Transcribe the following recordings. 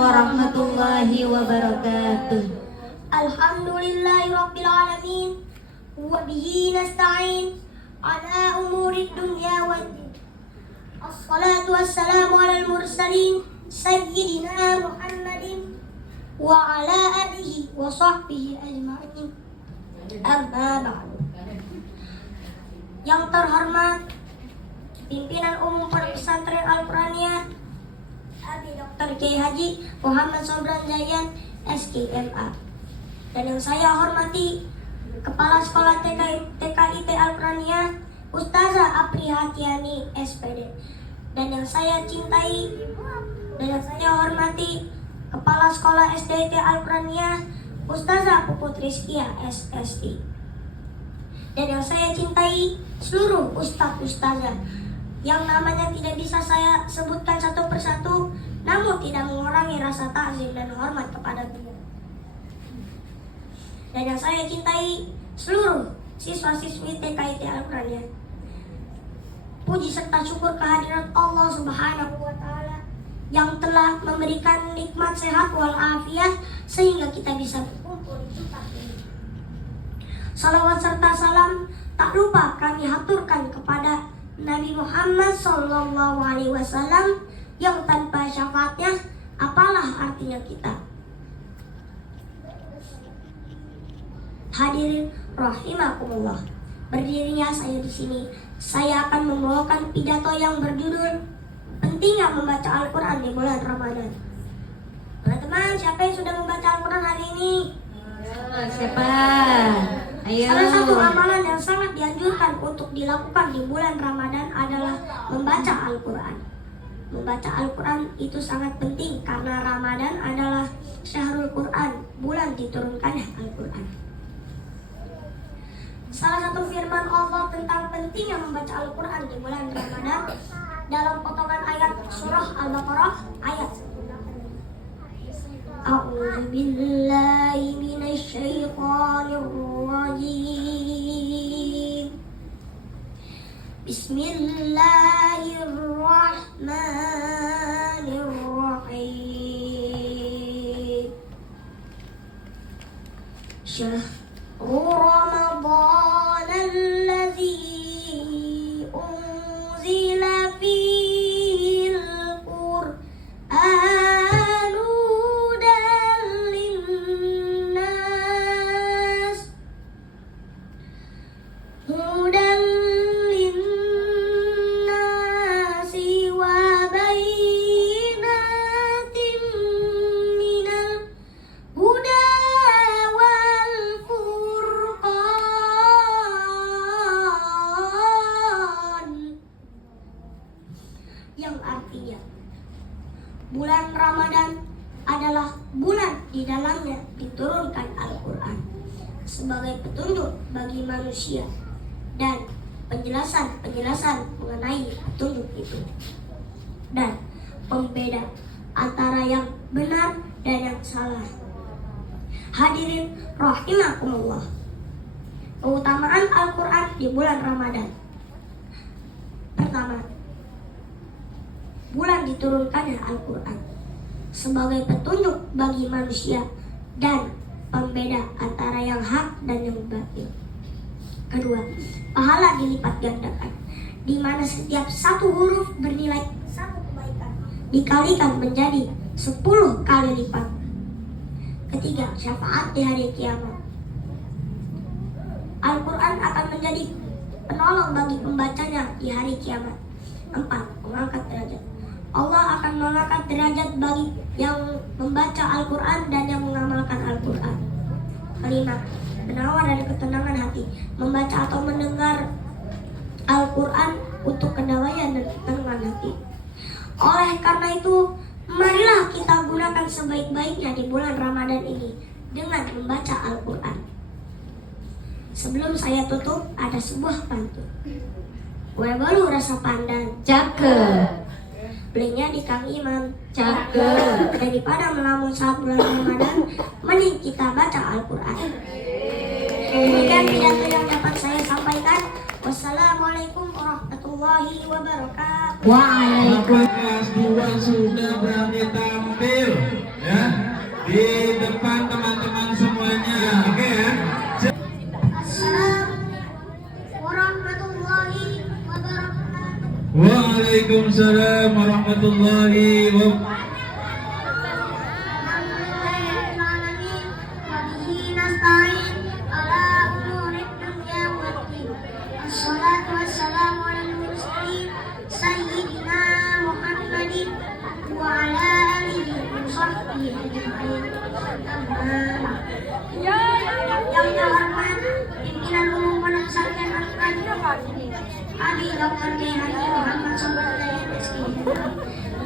warahmatullahi wabarakatuh. Alhamdulillahirabbil alamin wa bihi nasta'in ala umuri dunya waddin. Assalatu wassalamu alal mursalin sayyidina Muhammadin wa ala alihi wa sahbihi ajma'in. Amma ba'du. Yang terhormat Pimpinan Umum Pondok Pesantren Al-Quraniyah Abi Dr. Kiai Haji Muhammad Sobran Zayan SKMA, dan yang saya hormati Kepala Sekolah TKIT Al-Quraniyah Ustazah Apri Hatiani SPD, dan yang saya cintai dan yang saya hormati Kepala Sekolah SDIT Al-Quraniyah Ustazah Puput Rizkia SSI, dan yang saya cintai seluruh ustaz-ustazah yang namanya tidak bisa saya sebutkan satu persatu, namun tidak mengurangi rasa takzim dan hormat kepada beliau. Dan yang saya cintai seluruh siswa-siswi TKIT Al-Quraniyah. Puji serta syukur kehadirat Allah Subhanahu wa Ta'ala yang telah memberikan nikmat sehat walafiat sehingga kita bisa berkumpul di tempat ini. Salawat serta salam tak lupa kami haturkan kepada Nabi Muhammad SAW yang tanpa syafaatnya apalah artinya kita. Hadirin rahimakumullah, berdirinya saya di sini, saya akan membawakan pidato yang berjudul pentingnya membaca Al-Quran di bulan Ramadan. Teman-teman, siapa yang sudah membaca Al-Quran hari ini? Siapa? Ayo. Salah satu amalan yang sangat dianjurkan untuk dilakukan di bulan Ramadan adalah membaca Al-Quran. Membaca Al-Quran itu sangat penting karena Ramadan adalah syahrul Quran, bulan diturunkannya Al-Quran. Salah satu firman Allah tentang pentingnya membaca Al-Quran di bulan Ramadan dalam potongan ayat surah Al-Baqarah ayat 1. A'udzu billahi minasy syaithanir rajim. Bismillahirrahmanirrahim. Syahrul Ramadan allazi unzila fihi al-Qur'an yang artinya bulan Ramadan adalah bulan di dalamnya diturunkan Al-Quran sebagai petunjuk bagi manusia dan penjelasan mengenai petunjuk itu dan pembeda antara yang benar dan yang salah. Hadirin rahimakumullah, keutamaan Al-Quran di bulan Ramadan. Pertama, bulan diturunkannya Al-Quran sebagai petunjuk bagi manusia dan pembeda antara yang hak dan yang batil. Kedua, pahala dilipat gandakan, di mana setiap satu huruf bernilai satu kebaikan dikalikan menjadi 10 kali lipat. Ketiga, syafaat di hari kiamat. Al-Quran akan menjadi penolong bagi pembacanya di hari kiamat. 4, mengangkat derajat. Allah akan mengangkat derajat bagi yang membaca Al-Quran dan yang mengamalkan Al-Quran. 5, penawar dari ketenangan hati. Membaca atau mendengar Al-Quran untuk kedamaian dan ketenangan hati. Oleh karena itu, marilah kita gunakan sebaik-baiknya di bulan Ramadan ini dengan membaca Al-Quran. Sebelum saya tutup, ada sebuah pantun. Kue bolu rasa pandan, Cakep. belinya di Kang Iman. Cakep. Daripada melamun saat bulan Ramadan, mending kita baca Al-Quran. Demikian pidato yang dapat saya sampaikan. Wassalamualaikum warahmatullahi wabarakatuh. Waalaikumsalam. Kelas 2 sudah berani tampil ya di depan teman-teman semuanya. Oke ya. Assalamualaikum warahmatullahi wabarakatuh. Waalaikumsalam warahmatullahi wabarakatuh. Abi Dr. K. Haji Muhammad Sobrandaya SK.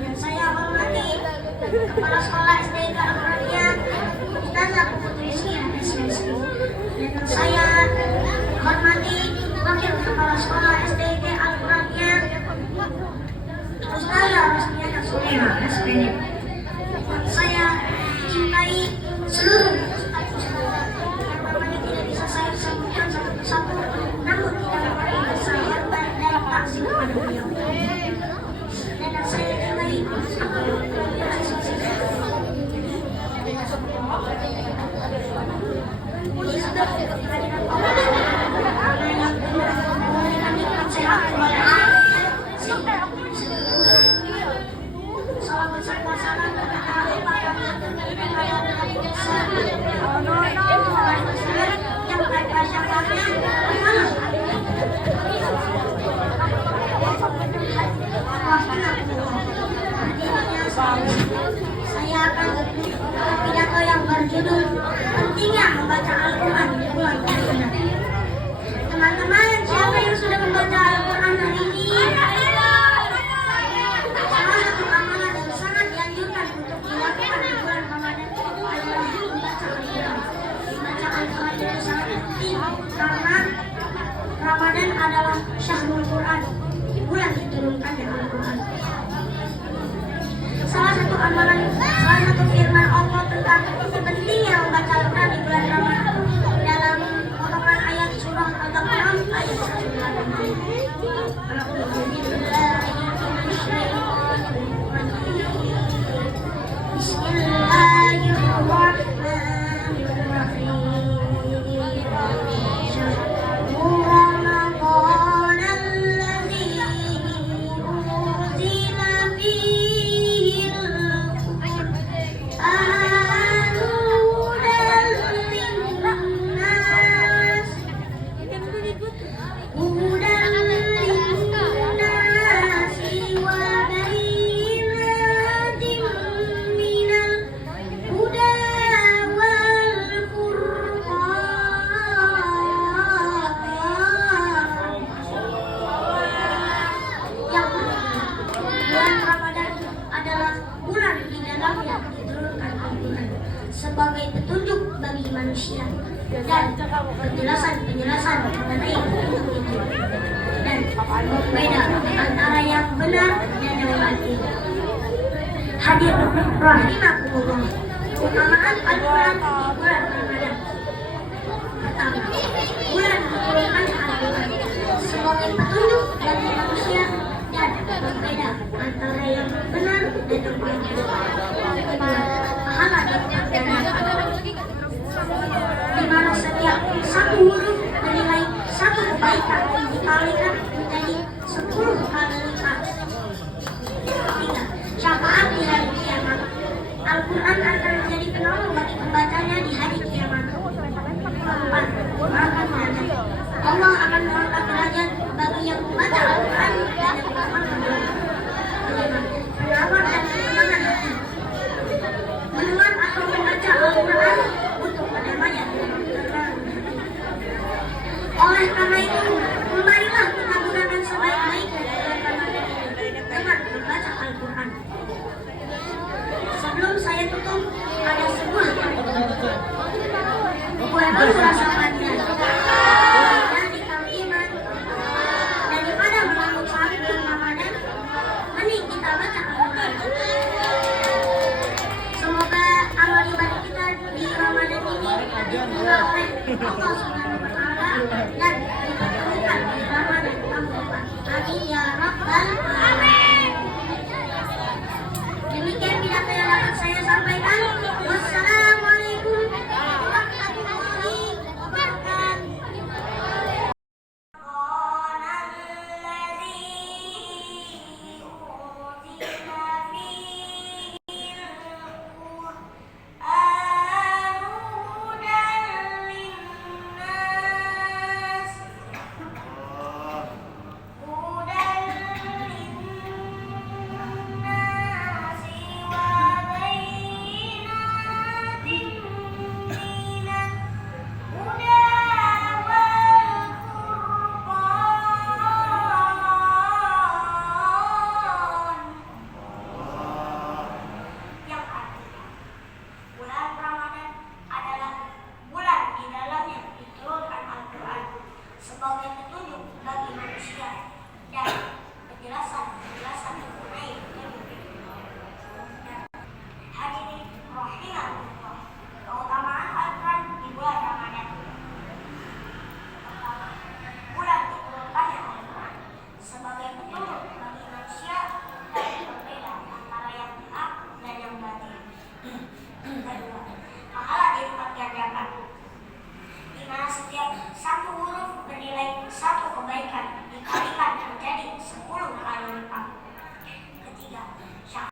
Yang saya hormati Kepala Sekolah SDK Al-Qur'aniyah Ustazah Putri Rizkia SSK. Dan saya hormati Wakil Kepala Sekolah SDK Al-Qur'aniyah Ustazah Rosmiana Suleha SPD. Saya cintai seluruh ustaz-ustazah yang namanya tidak bisa saya sebutkan satu persatu, namun tidak dapat saya hormat dan takzim kepada beliau. Dan saya cintai puji sedap kehadiran Allah karena yang benar memberikan nikmat sehat kepada saya. Salam bersama salam kepada para yang mereka syafatnya saya akan pidato yang berjudul pentingnya membaca Al-Quran di bulan Ramadan. Teman-teman, siapa yang sudah membaca Al-Quran hari ini? Salah satu amalan yang sangat dianjurkan untuk dilakukan di bulan Ramadan adalah membaca Al-Quran. Membaca Al-Quran itu sangat penting karena Ramadan adalah syahrul Quran, bulan diturunkannya Al-Quran. Salah satu firman Allah tentang pentingnya membaca Al-Quran di bulan Ramadan dalam potongan ayat surah Al-Baqarah ayat 1. Sebagai petunjuk bagi manusia dan penjelasan mengenai petunjuk itu dan berbeda antara yang benar dan yang batil. Hadir rahimakumullah, keutamaan Al-Quran di bulan Ramadan. Pertama, bulan diturunkan Al-Quran sebagai petunjuk bagi manusia dan berbeda antara yang benar dan yang batil. Pahala di mana setiap satu huruf bernilai satu kebaikan dikalikan menjadi 10 kali lipat. Tiga, syafaat di hari kiamat. Al-Quran akan menjadi penolong bagi pembacanya di hari kiamat. Keempat, mengangkat derajat. Allah akan mengangkat derajat bagi yang membaca Al-Quran dan yang mengamalkan Al-Quran. Kelima, penawar dan ketenangan hati. Mendengar atau membaca Al-Quran untuk pendamaian tenang. Oleh karena itu, marilah kita gunakan sebaik-baiknya bulan Ramadan ini dengan membaca Al-Quran. Sebelum saya tutup, ada sebuah kue baru rasa panjang dari Kang Iman. Daripada menanggung saat bulan Ramadan, mending kita baca Al-Quran. Semoga amal ibadah kita di Ramadan ini diterima oleh Allah Subhanahu wa Ta'ala dan dipertemukan di Ramadan tahun depan. Amin ya Rabbal Alamin. Demikian pidato yang dapat saya sampaikan.